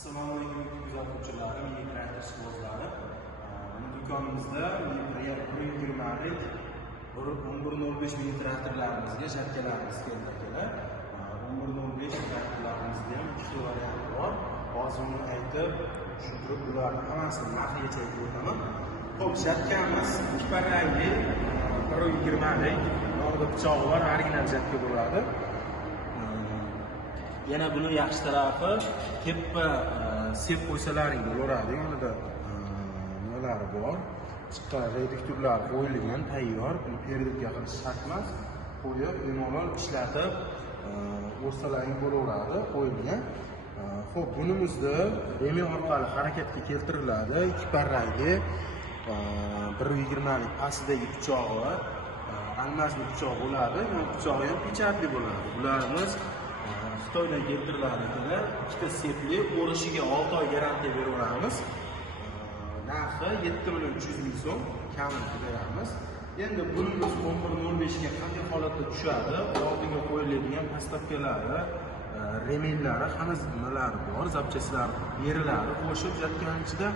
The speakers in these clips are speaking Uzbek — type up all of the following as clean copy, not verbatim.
Assalomu alaykum kuzatuvchilarim, Yigitali ishqibozlari. Do'konimizda 120lik 11.05 mini traktorlarimizga shartkalarimiz keldi akalar. 11.05 traktorlarimizda ham ikkita variant bor. Hozir uni aytib, tushuntirib bularni hammasini narxiga aytib o'taman. Xo'p, shartkamiz ikki parrangli 120lik, orada pichog'i bor, original shartka bo'ladi. Yana buni yaxshi tarafi tepa sep qo'ysalaring bo'laveradi. Yonida nimalari bor, chiqqan reduktorlar qo'yilgan, tayyor. Buni periodga qilish shart emas. Qo'yib, bemalol ishlatib o'rsalaring bo'laveradi, qo'yilgan. Xo'p, bunimizda remen orqali harakatga keltiriladi. Ikki parrangli 120lik pastdagi pichog'i almashli pichoq bo'ladi. Bu pichog'i ham pechatli bo'ladi. Bularimiz Xitoydan keltiriladi. Ikkita sepli, o'rishiga 6 oy garantiya beraveramiz. Narxi 7.300.000 so'm, kamini beramiz. Endi bunimiz 11.05 ga qanday holatda tushadi? Oldiga qo'yiladigan postavkalari, remenlari, hamma nimalari bor, zapchasilari beriladi. Qo'shib yotgan ichida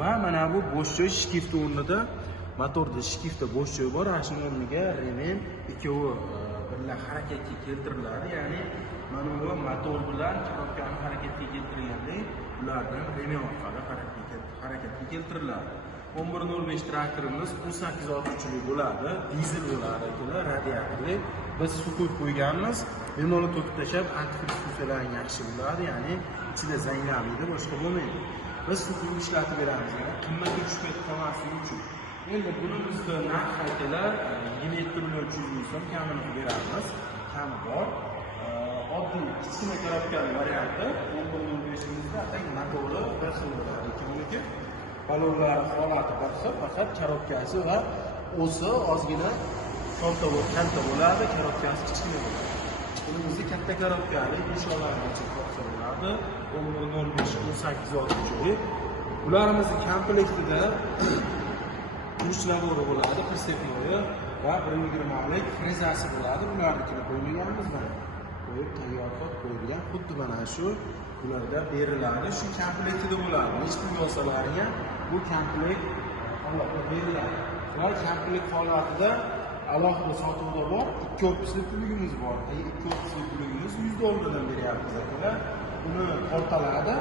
va mana bu bo'sh joy shkifti o'rnida, motorda shkifta bo'sh joy bor. Ana shu o'rniga remen ikkovi birga harakatga keltiriladi. Ya'ni mana bu motor bilan korobkani harakatga keltirgandek, ulardan remen orqali harakatga keltiriladi. 11.05 traktorimiz 18 kuchli bo'ladi, dizel bo'ladi akalar, radiatorli. Biz suv quyib qo'yganmiz, bemalol to'kib tashlab, antifriz quysalarning yaxshi bo'ladi, ya'ni ichida zanglamaydi, boshqa bo'lmaydi. Biz suv quyib ishlatib beramiz, qimmatga tushib qolmasligi uchun. Endi bunimizda narx akalar 27.300.000 so'm kamini beramiz. Kami bor. Oddiy kichkina korobkali varianti 11.05 atang motori bir xil bo'ladi. Ikkiniki balonlari holati bir xil, faqat korobkasi va o'zi ozgina katta bo'ladi, korobkasi kichkina bo'ladi. Bunimizda katta korobkali 5 oylargacha bo'ladi. 11.05 18 joyi. Bularimizni komplektida 3 nabori bo'ladi, pritsepnoyi va 120lik frezasi bo'ladi. Bularnikini qo'ymaganmiz mana. Qo'yib tayyor qilib qo'yilgan, xuddi mana shu bularda beriladi. Shu komplektida bo'ladi. Hech pul olsalaringa bu komplekt Allohga beriladi. Va komplekt holatida alohida sotuvda bor, 2 korpusli puligimiz bor. 2 korpusli puligimiz $100 beryapmiz akalar. Uni ortaladi.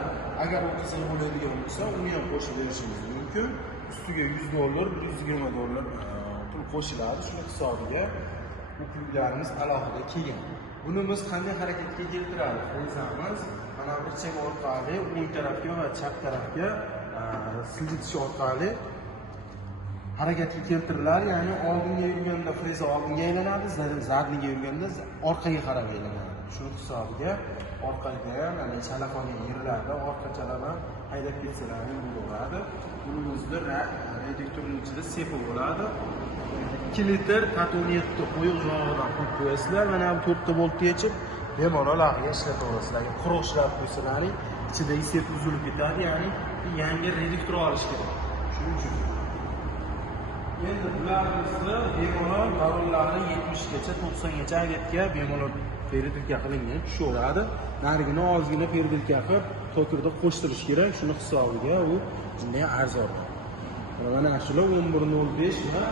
Agar u qism bo'ladigan bo'lsa, uni ham qo'shib berishingiz mumkin. Ustiga $100, $120 pul qo'shiladi. Shuni hisobiga bu pullarimiz alohida kelgan. Bunimiz qanday harakatga keltiradi? Frezamiz mana bu chek orqali o'ng tarafga va chap tarafga siljitish orqali harakatga keltiriladi. Ya'ni oldinga yurganda freza oldinga aylanadi, zadniga yurganda orqaga qarab aylanadi. Shu hisobiga orqaga mana chala qolgan yerlarda orqa chalama haydab ketsalarning bo'ladi. Bunimizda reduktorning ichida sepi bo'ladi. 2 litr katonetni qo'yiq yog'idan quyib qo'yasizlar. Mana bu 4 ta boltni yechib, bemalol ag'ga ishlataverasizlar. Quruq ishlab qo'ysalaring, ichidagi sep uzilib ketadi, ya'ni yangi reduktor olish kerak. Shuning uchun. Endi bularimizni bemalol balonlarni 70 gacha, 90 gacha agatga bemalol periodga qilingan tushaveradi. Narigini ozgina periodga qilib, to'kirda qo'shtirish kerak. Shuni hisobiga u bunday arzon. Mana shular 11.05 va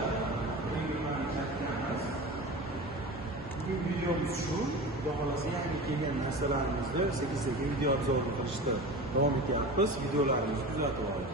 videomiz shu. Xudo xolasa yangi kelgan narsalarimizni sekin-sekin video obzor qilishda davom etyapmiz. Videolarimizni kuzatib oling.